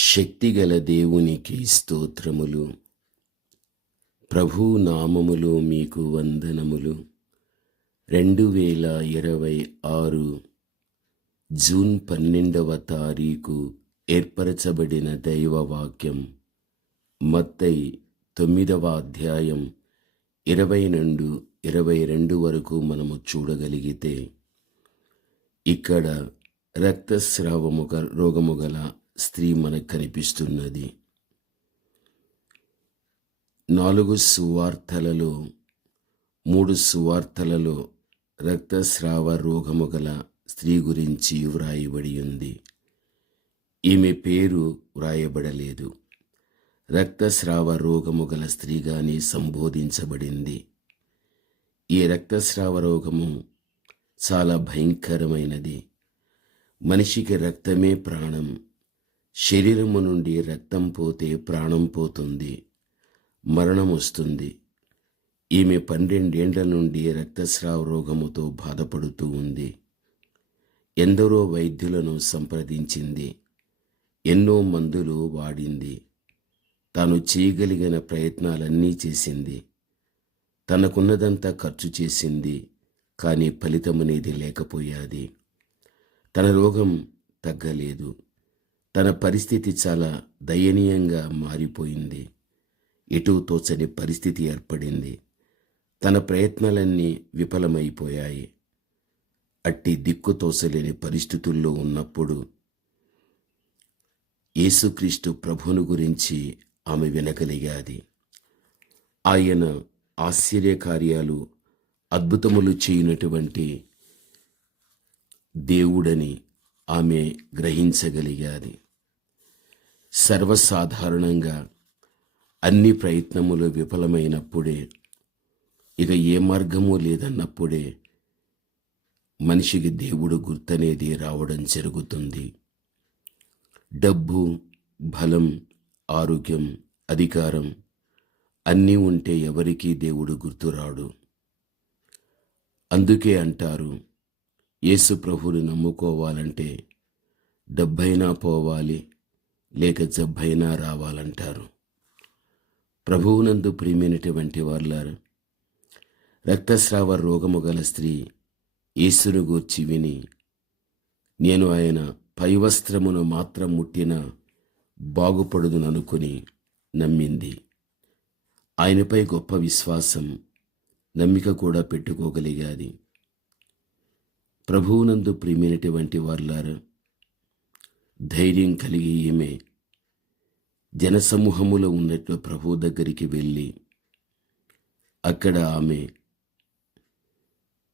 శక్తిగల దేవునికి స్తోత్రములు. ప్రభు నామములో మీకు వందనములు. 2026 జూన్ 12వ తారీఖు ఏర్పరచబడిన దైవవాక్యం మత్తయి 9వ అధ్యాయం 20 నుండి 22 వరకు మనము చూడగలిగితే, ఇక్కడ రక్తస్రావము రోగము గల స్త్రీ మనకు కనిపిస్తున్నది. 4 సువార్తలలో 3 సువార్తలలో రక్తస్రావ రోగము గల స్త్రీ గురించి వ్రాయబడి ఉంది. ఈమె పేరు వ్రాయబడలేదు. రక్తస్రావ రోగము గల స్త్రీగానే సంబోధించబడింది. ఈ రక్తస్రావ రోగము చాలా భయంకరమైనది. మనిషికి రక్తమే ప్రాణం. శరీరము నుండి రక్తం పోతే ప్రాణం పోతుంది, మరణం వస్తుంది. ఈమె 12 ఏండ్ల నుండి రక్తస్రావ రోగముతో బాధపడుతూ ఉంది. ఎందరో వైద్యులను సంప్రదించింది, ఎన్నో మందులు వాడింది, తాను చేయగలిగిన ప్రయత్నాలన్నీ చేసింది, తనకున్నదంతా ఖర్చు చేసింది. కానీ ఫలితమనేది లేకపోయాది. తన రోగం తగ్గలేదు. తన పరిస్థితి చాలా దయనీయంగా మారిపోయింది. ఎటూ తోచని పరిస్థితి ఏర్పడింది. తన ప్రయత్నాలన్నీ విఫలమైపోయాయి. అట్టి దిక్కు తోచలేని పరిస్థితుల్లో ఉన్నప్పుడు యేసుక్రీస్తు ప్రభువును గురించి ఆమె వినగలిగాది. ఆయన ఆశ్చర్యకార్యాలు, అద్భుతములు చేయనటువంటి దేవుడని ఆమె గ్రహించగలిగాది. సర్వసాధారణంగా అన్ని ప్రయత్నములు విఫలమైనప్పుడే, ఇక ఏ మార్గము లేదన్నప్పుడే మనిషికి దేవుడు గుర్తనేది రావడం జరుగుతుంది. డబ్బు, బలం, ఆరోగ్యం, అధికారం అన్నీ ఉంటే ఎవరికీ దేవుడు గుర్తురాడు. అందుకే అంటారు, యేసు ప్రభువుని నమ్ముకోవాలంటే డబ్బైనా పోవాలి, లేక జబ్బైనా రావాలంటారు. ప్రభువునందు ప్రియమైనటువంటి వారులారా, రక్తస్రావ రోగము గల స్త్రీ యేసును గూర్చి విని, నేను ఆయన పైవస్త్రమును మాత్రం ముట్టినా బాగుపడుదుననుకుని నమ్మింది. ఆయనపై గొప్ప విశ్వాసం, నమ్మిక కూడా పెట్టుకోగలిగాది. ప్రభువునందు ప్రియమైనటువంటి వారులారా, ధైర్యం కలిగి ఈమె జనసమూహములో ఉన్నట్లు ప్రభువు దగ్గరికి వెళ్ళి, అక్కడ ఆమె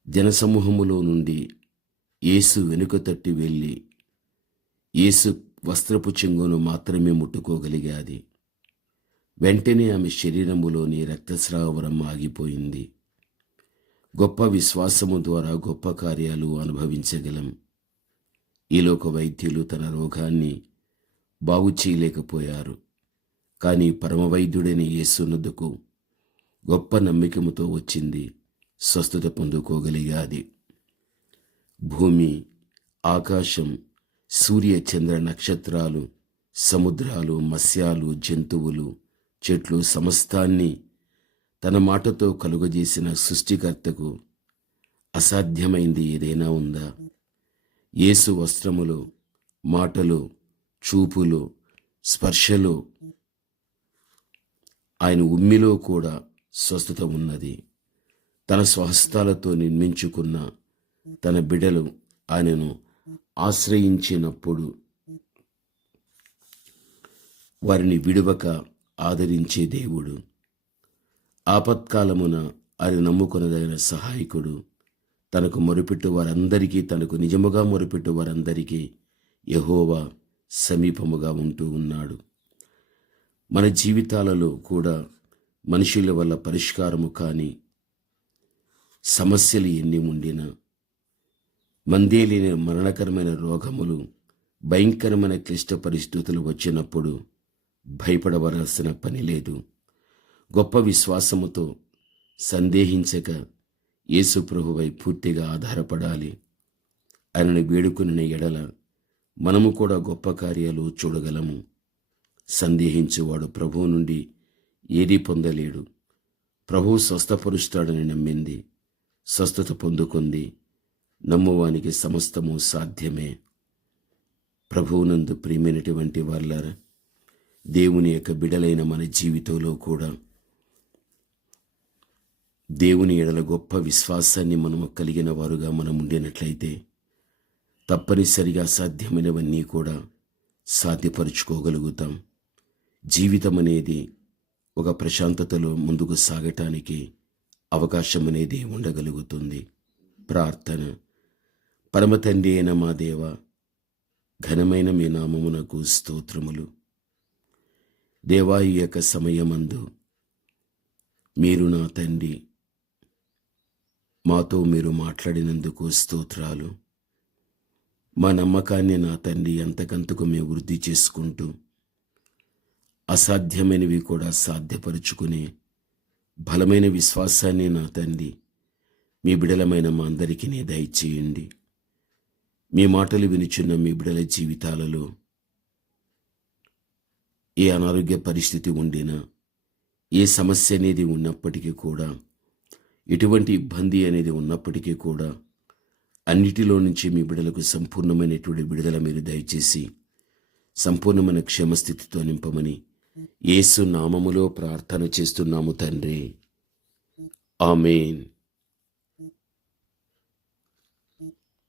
జనసమూహములో నుండి యేసు వెనుక తట్టి వెళ్ళి యేసు వస్త్రపు చెంగును మాత్రమే ముట్టుకోగలిగాది. వెంటనే ఆమె శరీరములోని రక్తస్రావరం ఆగిపోయింది. గొప్ప విశ్వాసము ద్వారా గొప్ప కార్యాలు అనుభవించగలం. ఈలోక వైద్యులు తన రోగాన్ని బాగు చేయలేకపోయారు. కానీ పరమవైద్యుడైన యేసునొద్దకు గొప్ప నమ్మకముతో వచ్చింది, స్వస్థత పొందుకోగలిగాది. భూమి, ఆకాశం, సూర్య చంద్ర నక్షత్రాలు, సముద్రాలు, మత్స్యాలు, జంతువులు, చెట్లు సమస్తాన్ని తన మాటతో కలుగజేసిన సృష్టికర్తకు అసాధ్యమైంది ఏదైనా ఉందా? యేసు వస్త్రములు, మాటలు, చూపులు, స్పర్శలు, ఆయన ఉమ్మిలో కూడా స్వస్థత ఉన్నది. తన స్వహస్తాలతో నిర్మించుకున్న తన బిడ్డలు ఆయనను ఆశ్రయించినప్పుడు వారిని విడువక ఆదరించే దేవుడు. ఆపత్కాలమున ఆయన నమ్ముకొనదగిన సహాయకుడు. తనకు మొరుపెట్టు వారందరికీ, తనకు నిజముగా మొరుపెట్టు వారందరికీ యెహోవా సమీపముగా ఉంటూ ఉన్నాడు. మన జీవితాలలో కూడా మనుషుల వల్ల పరిష్కారము కాని సమస్యలు ఎన్ని ఉండినా, మందే లేని మరణకరమైన రోగములు, భయంకరమైన క్లిష్ట పరిస్థితులు వచ్చినప్పుడు భయపడవలసిన పని లేదు. గొప్ప విశ్వాసముతో సందేహించక యేసు ప్రభువై పూర్తిగా ఆధారపడాలి. ఆయనను వేడుకుని ఎడల మనము కూడా గొప్ప కార్యాలు చూడగలము. సందేహించేవాడు ప్రభువు నుండి ఏదీ పొందలేడు. ప్రభువు స్వస్థపరుస్తాడని నమ్మింది, స్వస్థత పొందుకుంది. నమ్మువానికి సమస్తము సాధ్యమే. ప్రభువునందు ప్రియమైనటువంటి వాళ్ళారా, దేవుని యొక్క బిడలైన మన జీవితంలో కూడా దేవుని ఎడల గొప్ప విశ్వాసాన్ని మనము కలిగిన వారుగా మనం ఉండినట్లయితే తప్పనిసరిగా సాధ్యమైనవన్నీ కూడా సాధ్యపరుచుకోగలుగుతాం. జీవితం అనేది ఒక ప్రశాంతతలో ముందుకు సాగటానికి అవకాశం అనేది ఉండగలుగుతుంది. ప్రార్థన. పరమ తండ్రి అయిన మా దేవ, ఘనమైన మీ నామమునకు స్తోత్రములు. దేవా, ఈ యొక్క సమయమందు మీరు నా తండ్రి మాతో మీరు మాట్లాడినందుకు స్తోత్రాలు. మా నమ్మకాన్ని నా తండ్రి అంతకంతకు మేము వృద్ధి చేసుకుంటూ అసాధ్యమైనవి కూడా సాధ్యపరుచుకునే బలమైన విశ్వాసాన్ని నా తండ్రి మీ బిడలమైన మా అందరికీ దయచేయండి. మీ మాటలు వినుచున్న మీ బిడల జీవితాలలో ఏ అనారోగ్య పరిస్థితి ఉండినా, ఏ సమస్య అనేది ఉన్నప్పటికీ కూడా, ఎటువంటి ఇబ్బంది అనేది ఉన్నప్పటికీ కూడా అన్నిటిలో నుంచి మీ బిడలకు సంపూర్ణమైనటువంటి విడుదల మీరు దయచేసి సంపూర్ణమైన క్షేమస్థితితో నింపమని యేసు నామములో ప్రార్థన చేస్తున్నాము తండ్రి. ఆమేన్.